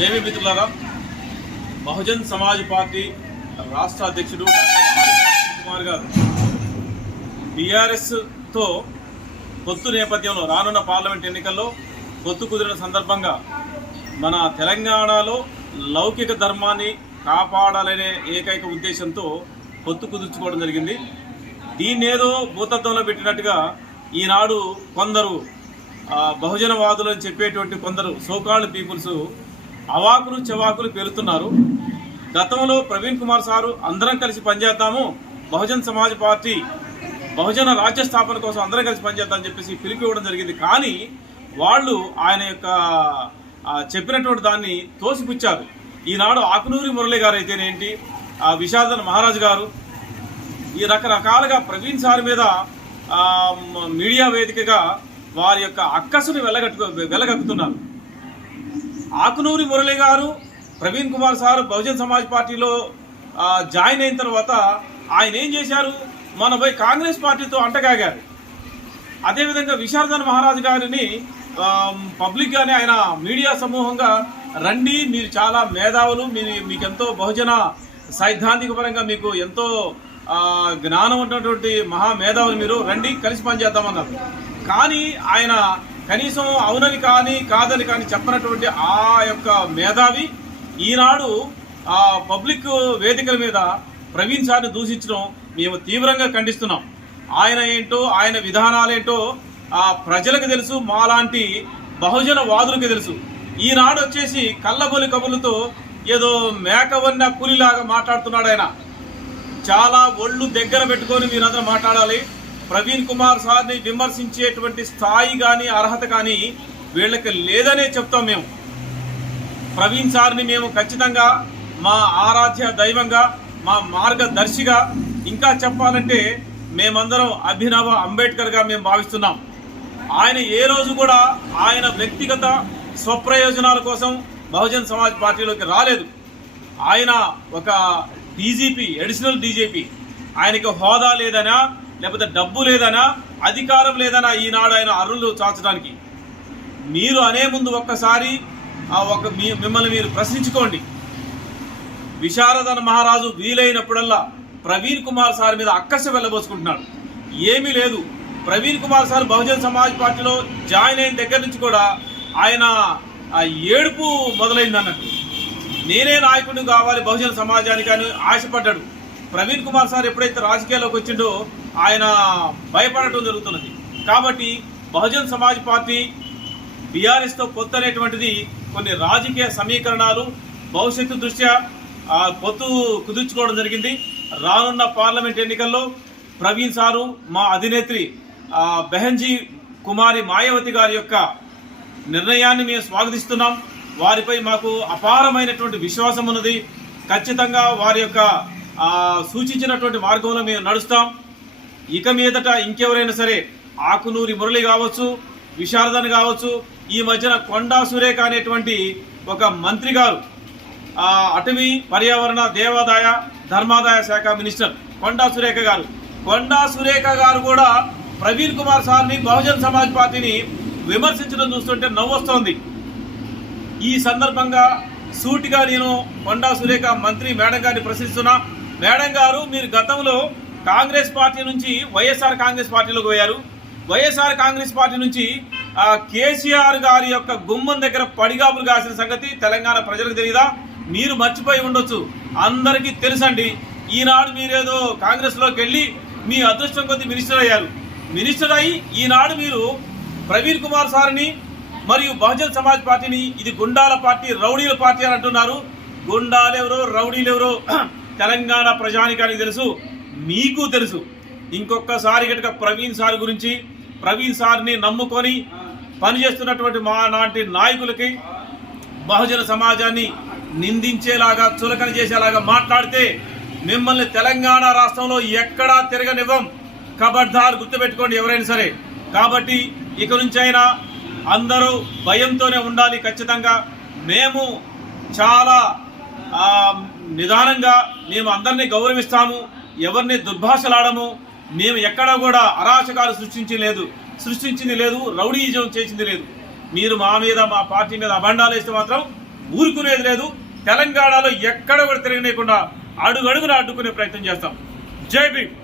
JV మిత్రులారా, Bahujan Samaj party రాష్ట్ర అధ్యక్షుడు డాక్టర్ కుమార్ గారు బీఆర్ఎస్తో పొత్తు నేపథ్యంలో రానున్న పార్లమెంట్ ఎన్నికల్లో పొత్తు కుదిరిన సందర్భంగా మన తెలంగాణలో లౌకిక ధర్మాన్ని కాపాడాలనే ఏకైక ఉద్దేశంతో పొత్తు కుదుర్చుకోవడం జరిగింది. దీన్నేదో భూతత్వంలో పెట్టినట్టుగా ఈనాడు కొందరు బహుజనవాదులు అని చెప్పేటువంటి కొందరు సోకాల్డ్ పీపుల్స్ అవాకులు చెవాకులు పేలుతున్నారు. గతంలో ప్రవీణ్ కుమార్ సారు అందరం కలిసి పనిచేద్దాము, బహుజన్ సమాజ్ పార్టీ బహుజన రాజ్య స్థాపన కోసం అందరం కలిసి పనిచేద్దామని చెప్పేసి పిలుపు ఇవ్వడం జరిగింది. కానీ వాళ్ళు ఆయన యొక్క చెప్పినటువంటి దాన్ని తోసిపుచ్చారు. ఈనాడు ఆకునూరి మురళి గారు అయితేనేంటి, విశారదన్ మహారాజ్ గారు ఈ రకరకాలుగా ప్రవీణ్ సార్ మీద మీడియా వేదికగా వారి యొక్క అక్కసుని వెలగక్కుతున్నారు. ఆకునూరి మురళి గారు ప్రవీణ్ కుమార్ సార్ బహుజన్ సమాజ్ పార్టీలో జాయిన్ అయిన తర్వాత ఆయన ఏం చేశారు, మన పోయి కాంగ్రెస్ పార్టీతో అంటగాగారు. అదేవిధంగా విశారదన్ మహారాజ్ గారిని పబ్లిక్గానే ఆయన మీడియా సమూహంగా రండి, మీరు చాలా మేధావులు, మీకెంతో బహుజన సైద్ధాంతిక పరంగా మీకు ఎంతో జ్ఞానం ఉన్నటువంటి మహామేధావులు, మీరు రండి కలిసి పనిచేద్దామన్నారు. కానీ ఆయన కనీసం అవునని కానీ కాదని కానీ చెప్పనటువంటి ఆ యొక్క మేధావి ఈనాడు పబ్లిక్ వేదికల మీద ప్రవీణ్ సార్ని దూషించడం మేము తీవ్రంగా ఖండిస్తున్నాం. ఆయన ఏంటో, ఆయన విధానాలేంటో ప్రజలకు తెలుసు, మాలాంటి బహుజన వాదులకు తెలుసు. ఈనాడు వచ్చేసి కళ్ళబొలి కబులతో ఏదో మేకవన్న పులిలాగా మాట్లాడుతున్నాడు. ఆయన చాలా ఒళ్ళు దగ్గర పెట్టుకొని మీరందరూ మాట్లాడాలి. ప్రవీణ్ కుమార్ సార్ని విమర్శించేటువంటి స్థాయి కానీ అర్హత కానీ వీళ్ళకి లేదనే చెప్తాం. మేము ప్రవీణ్ సార్ని మేము ఖచ్చితంగా మా ఆరాధ్య దైవంగా, మా మార్గదర్శిగా, ఇంకా చెప్పాలంటే మేమందరం అభినవ అంబేద్కర్గా మేము భావిస్తున్నాం. ఆయన ఏ రోజు కూడా ఆయన వ్యక్తిగత స్వప్రయోజనాల కోసం బహుజన్ సమాజ్ పార్టీలోకి రాలేదు. ఆయన ఒక డీజీపీ, అడిషనల్ డీజీపీ, ఆయనకి హోదా లేదనా, లేకపోతే డబ్బు లేదనా, అధికారం లేదనా ఈనాడు ఆయన అర్రులు చాచడానికి. మీరు అనే ముందు ఒక్కసారి మిమ్మల్ని మీరు ప్రశ్నించుకోండి. విశారదన్ మహారాజు వీలైనప్పుడల్లా ప్రవీణ్ కుమార్ సార్ మీద అక్కస వెళ్ళబోసుకుంటున్నాడు. ఏమీ లేదు. ప్రవీణ్ కుమార్ సార్ బహుజన్ సమాజ్ పార్టీలో జాయిన్ అయిన దగ్గర నుంచి కూడా ఆయన ఏడుపు మొదలైంది అన్నట్టు. నేనే నాయకుడిని కావాలి బహుజన సమాజానికి అని ఆశపడ్డాడు. ప్రవీణ్ కుమార్ సార్ ఎప్పుడైతే రాజకీయాల్లోకి వచ్చిండో ఆయన భయపడటం జరుగుతున్నది. కాబట్టి బహుజన్ సమాజ్ పార్టీ బీఆర్ఎస్తో పొత్తు అనేటువంటిది కొన్ని రాజకీయ సమీకరణాలు భవిష్యత్తు దృష్ట్యా పొత్తు కుదుర్చుకోవడం జరిగింది. రానున్న పార్లమెంట్ ఎన్నికల్లో ప్రవీణ్ సారు, మా అధినేత్రి బెహన్జీ కుమారి మాయావతి గారి యొక్క నిర్ణయాన్ని మేము స్వాగతిస్తున్నాం. వారిపై మాకు అపారమైనటువంటి విశ్వాసం ఉన్నది. ఖచ్చితంగా వారి యొక్క సూచించినటువంటి మార్గంలో మేము నడుస్తాం. ఇక మీదట ఇంకెవరైనా సరే, ఆకునూరి మురళి కావచ్చు, విశారదన్ కావచ్చు, ఈ మధ్యన కొండా సురేఖ అనేటువంటి ఒక మంత్రి గారు, అటవీ పర్యావరణ దేవాదాయ ధర్మాదాయ శాఖ మినిస్టర్ కొండా సురేఖ గారు కూడా ప్రవీణ్ కుమార్ సార్ని బహుజన్ సమాజ్ పార్టీని విమర్శించడం చూస్తుంటే నవ్వొస్తోంది. ఈ సందర్భంగా సూటిగా నేను కొండా సురేఖ మంత్రి మేడం గారిని ప్రశ్నిస్తున్నా. మేడం గారు, మీరు గతంలో కాంగ్రెస్ పార్టీ నుంచి వైఎస్ఆర్ కాంగ్రెస్ పార్టీలోకి పోయారు. వైఎస్ఆర్ కాంగ్రెస్ పార్టీ నుంచి కేసీఆర్ గారి యొక్క గుమ్మం దగ్గర పడిగాపులు కాసిన సంగతి తెలంగాణ ప్రజలకు తెలియదా? మీరు మర్చిపోయి ఉండొచ్చు. అందరికీ తెలుసండి. ఈనాడు మీరేదో కాంగ్రెస్లోకి వెళ్ళి మీ అదృష్టం కొద్దీ మినిస్టర్ అయ్యారు. మినిస్టర్ అయ్యి ఈనాడు మీరు ప్రవీణ్ కుమార్ సార్ని మరియు బహుజన్ సమాజ్ పార్టీని ఇది గుండాల పార్టీ, రౌడీల పార్టీ అని అంటున్నారు. గుండాలెవరో, రౌడీలెవరో తెలంగాణ ప్రజానికానికి తెలుసు, మీకు తెలుసు. ఇంకొకసారి గట్టిక ప్రవీణ్ సార్ గురించి, ప్రవీణ్ సార్ని నమ్ముకొని పనిచేస్తున్నటువంటి మా నాటి నాయకులకి బహుజన సమాజాన్ని నిందించేలాగా, చులకన చేసేలాగా మాట్లాడితే మిమ్మల్ని తెలంగాణ రాష్ట్రంలో ఎక్కడా తిరగనివ్వం. ఖబర్దార్, గుర్తుపెట్టుకోండి ఎవరైనా సరే. కాబట్టి ఇక నుంచి అయినా అందరూ భయంతోనే ఉండాలి. ఖచ్చితంగా మేము చాలా నిదానంగా మేము అందరినీ గౌరవిస్తాము, ఎవరిని దుర్భాషలాడము. మేము ఎక్కడా కూడా అరాచకాలు సృష్టించింది లేదు, రౌడీజం చేసింది లేదు. మీరు మా మీద, మా పార్టీ మీద అభండాలు వేస్తే మాత్రం ఊరుకునేది లేదు. తెలంగాణలో ఎక్కడ కూడా తిరగనీయకుండా అడుగడుగున అడ్డుకునే ప్రయత్నం చేస్తాం. జై భీమ్.